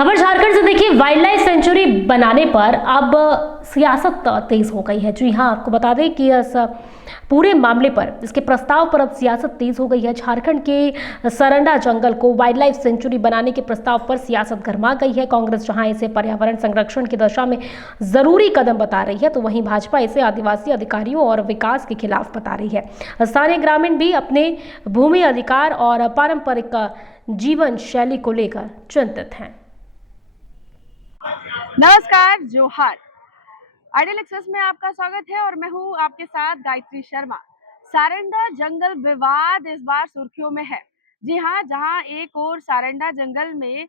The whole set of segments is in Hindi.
खबर झारखंड से देखिए, वाइल्ड लाइफ सेंचुरी बनाने पर अब सियासत तेज हो गई है। जी हां, आपको बता दें कि इस पूरे मामले पर, इसके प्रस्ताव पर अब सियासत तेज हो गई है। झारखंड के सरंडा जंगल को वाइल्ड लाइफ सेंचुरी बनाने के प्रस्ताव पर सियासत गरमा गई है। कांग्रेस जहां इसे पर्यावरण संरक्षण की दिशा में जरूरी कदम बता रही है, तो वहीं भाजपा इसे आदिवासी अधिकारियों और विकास के खिलाफ बता रही है। स्थानीय ग्रामीण भी अपने भूमि अधिकार और पारंपरिक जीवन शैली को लेकर चिंतित हैं। नमस्कार, जोहार। आइडियल एक्सप्रेस में आपका स्वागत है और मैं हूं आपके साथ गायत्री शर्मा। सारंडा जंगल विवाद इस बार सुर्खियों में है। जी हां, जहां एक और सारंडा जंगल में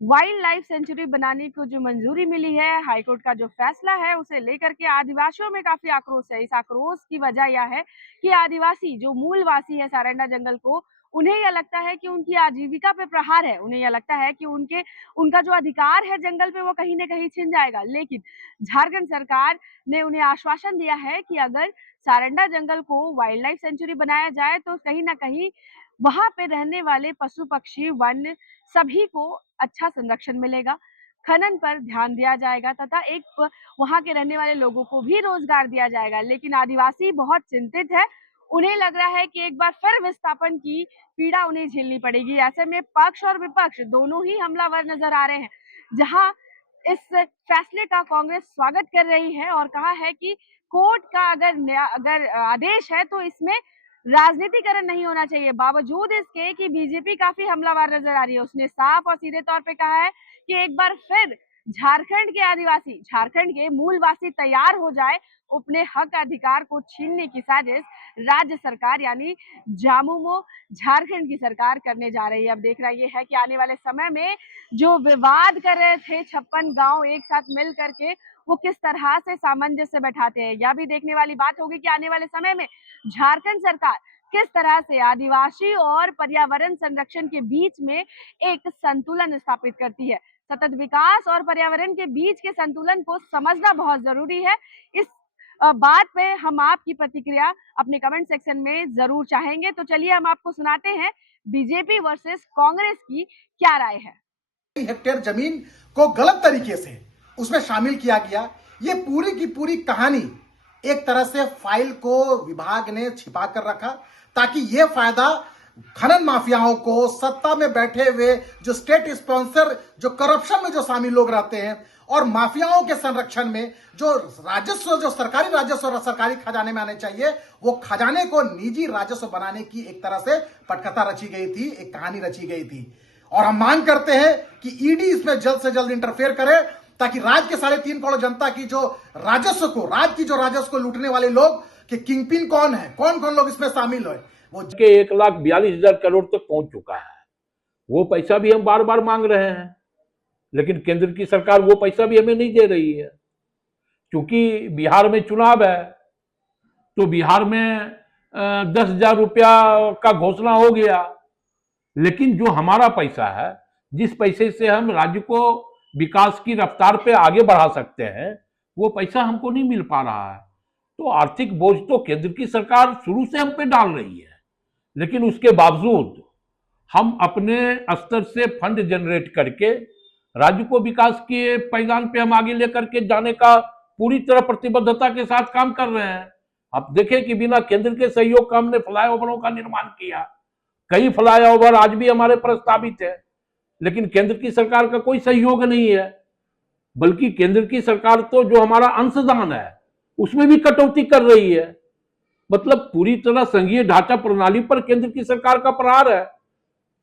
वाइल्ड लाइफ सेंचुरी बनाने को जो मंजूरी मिली है, हाईकोर्ट का जो फैसला है, उसे लेकर के आदिवासियों में काफी आक्रोश है। इस आक्रोश की वजह यह है कि आदिवासी जो मूलवासी है सारंडा जंगल को, उन्हें यह लगता है कि उनकी आजीविका पे प्रहार है। उन्हें यह लगता है कि उनका जो अधिकार है जंगल पे, वो कहीं ना कहीं छिन जाएगा। लेकिन झारखंड सरकार ने उन्हें आश्वासन दिया है कि अगर सारंडा जंगल को वाइल्ड लाइफ सेंचुरी बनाया जाए तो कहीं ना कहीं वहां पे रहने वाले पशु पक्षी वन सभी को अच्छा संरक्षण मिलेगा, खनन पर ध्यान दिया जाएगा तथा एक वहां के रहने वाले लोगों को भी रोजगार दिया जाएगा। लेकिन आदिवासी बहुत चिंतित है। उन्हें लग रहा है कि एक बार फिर विस्थापन की पीड़ा उन्हें झेलनी पड़ेगी। ऐसे में पक्ष और विपक्ष दोनों ही हमलावर नजर आ रहे हैं। जहां इस फैसले का कांग्रेस स्वागत कर रही है और कहा है कि कोर्ट का अगर आदेश है तो इसमें राजनीतिकरण नहीं होना चाहिए। बावजूद इसके कि बीजेपी काफी हमलावर नजर आ रही है, उसने साफ और सीधे तौर पे कहा है कि एक बार फिर झारखंड के आदिवासी, झारखंड के मूलवासी तैयार हो जाए। अपने हक अधिकार को छीनने की साजिश राज्य सरकार यानी झामुमो झारखंड की सरकार करने जा रही है। अब देखना यह है कि आने वाले समय में जो विवाद कर रहे थे 56 गांव एक साथ मिल करके, वो किस तरह से सामंजस्य बैठाते हैं। यह भी देखने वाली बात होगी कि आने वाले समय में झारखंड सरकार किस तरह से आदिवासी और पर्यावरण संरक्षण के बीच में एक संतुलन स्थापित करती है। सतत विकास और पर्यावरण के बीच के संतुलन को समझना बहुत जरूरी है। इस बात पे हम आपकी प्रतिक्रिया अपने कमेंट सेक्शन में जरूर चाहेंगे। तो चलिए हम आपको सुनाते हैं बीजेपी वर्सेस कांग्रेस की क्या राय है। हेक्टेयर जमीन को गलत तरीके से उसमें शामिल किया गया। ये पूरी की पूरी कहानी एक तरह से फाइल को विभाग ने छिपा कर रखा ताकि ये फायदा खनन माफियाओं को, सत्ता में बैठे हुए जो स्टेट स्पॉन्सर, जो करप्शन में जो शामिल लोग रहते हैं और माफियाओं के संरक्षण में जो राजस्व, जो सरकारी राजस्व और सरकारी खजाने में आने चाहिए, वो खजाने को निजी राजस्व बनाने की एक तरह से पटकथा रची गई थी, एक कहानी रची गई थी। और हम मांग करते हैं कि ईडी इसमें जल्द से जल्द इंटरफेयर करे ताकि राज्य के 3.5 करोड़ जनता की जो राजस्व को, राज्य की जो राजस्व को लूटने वाले लोग के किंगपिन कौन है, कौन कौन लोग इसमें शामिल है, वो के 1,42,000 करोड़ तक पहुंच चुका है। वो पैसा भी हम बार बार मांग रहे हैं, लेकिन केंद्र की सरकार वो पैसा भी हमें नहीं दे रही है। क्योंकि बिहार में चुनाव है, तो बिहार में 10,000 रुपया का घोषणा हो गया, लेकिन जो हमारा पैसा है, जिस पैसे से हम राज्य को विकास की रफ्तार पे आगे बढ़ा सकते हैं, वो पैसा हमको नहीं मिल पा रहा है। तो आर्थिक बोझ तो केंद्र की सरकार शुरू से हम पे डाल रही है, लेकिन उसके बावजूद हम अपने स्तर से फंड जनरेट करके राज्य को विकास के पैमाने पे हम आगे लेकर के जाने का पूरी तरह प्रतिबद्धता के साथ काम कर रहे हैं। अब देखें कि बिना केंद्र के सहयोग का हमने फ्लाईओवरों का निर्माण किया। कई फ्लाईओवर आज भी हमारे प्रस्तावित है, लेकिन केंद्र की सरकार का कोई सहयोग नहीं है। बल्कि केंद्र की सरकार तो जो हमारा अंशदान है उसमें भी कटौती कर रही है। मतलब पूरी तरह संघीय ढांचा प्रणाली पर केंद्र की सरकार का प्रहार है,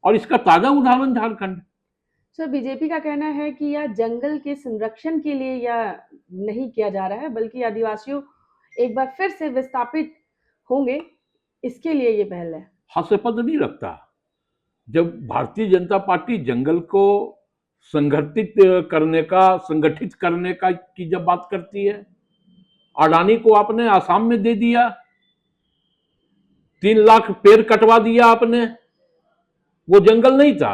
और इसका ताजा उदाहरण झारखंड। सर, बीजेपी का कहना है कि यह जंगल के संरक्षण के लिए यह नहीं किया जा रहा है, बल्कि आदिवासियों एक बार फिर से विस्थापित होंगे, इसके लिए ये पहल है। हास्यास्पद नहीं लगता जब भारतीय जनता पार्टी जंगल को संगठित करने का की जब बात करती है। अडानी को आपने आसाम में दे दिया, 3 लाख पेड़ कटवा दिया आपने। वो जंगल नहीं था,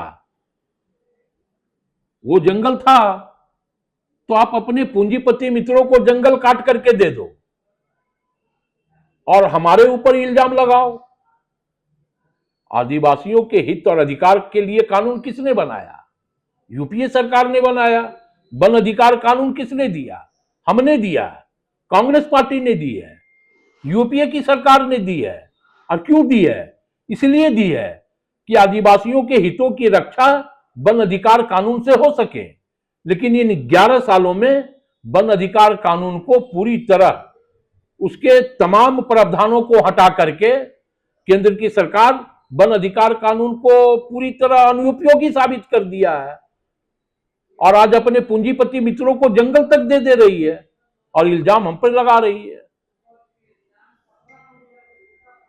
वो जंगल था तो आप अपने पूंजीपति मित्रों को जंगल काट करके दे दो और हमारे ऊपर इल्जाम लगाओ। आदिवासियों के हित और अधिकार के लिए कानून किसने बनाया? यूपीए सरकार ने बनाया। वन अधिकार कानून किसने दिया? हमने दिया, कांग्रेस पार्टी ने दी है, यूपीए की सरकार ने दी है। और क्यों दी है? इसलिए दी है कि आदिवासियों के हितों की रक्षा वन अधिकार कानून से हो सके। लेकिन इन 11 सालों में वन अधिकार कानून को पूरी तरह उसके तमाम प्रावधानों को हटा करके केंद्र की सरकार वन अधिकार कानून को पूरी तरह अनुपयोगी साबित कर दिया है। और आज अपने पूंजीपति मित्रों को जंगल तक दे रही है और इल्जाम हम पर लगा रही है।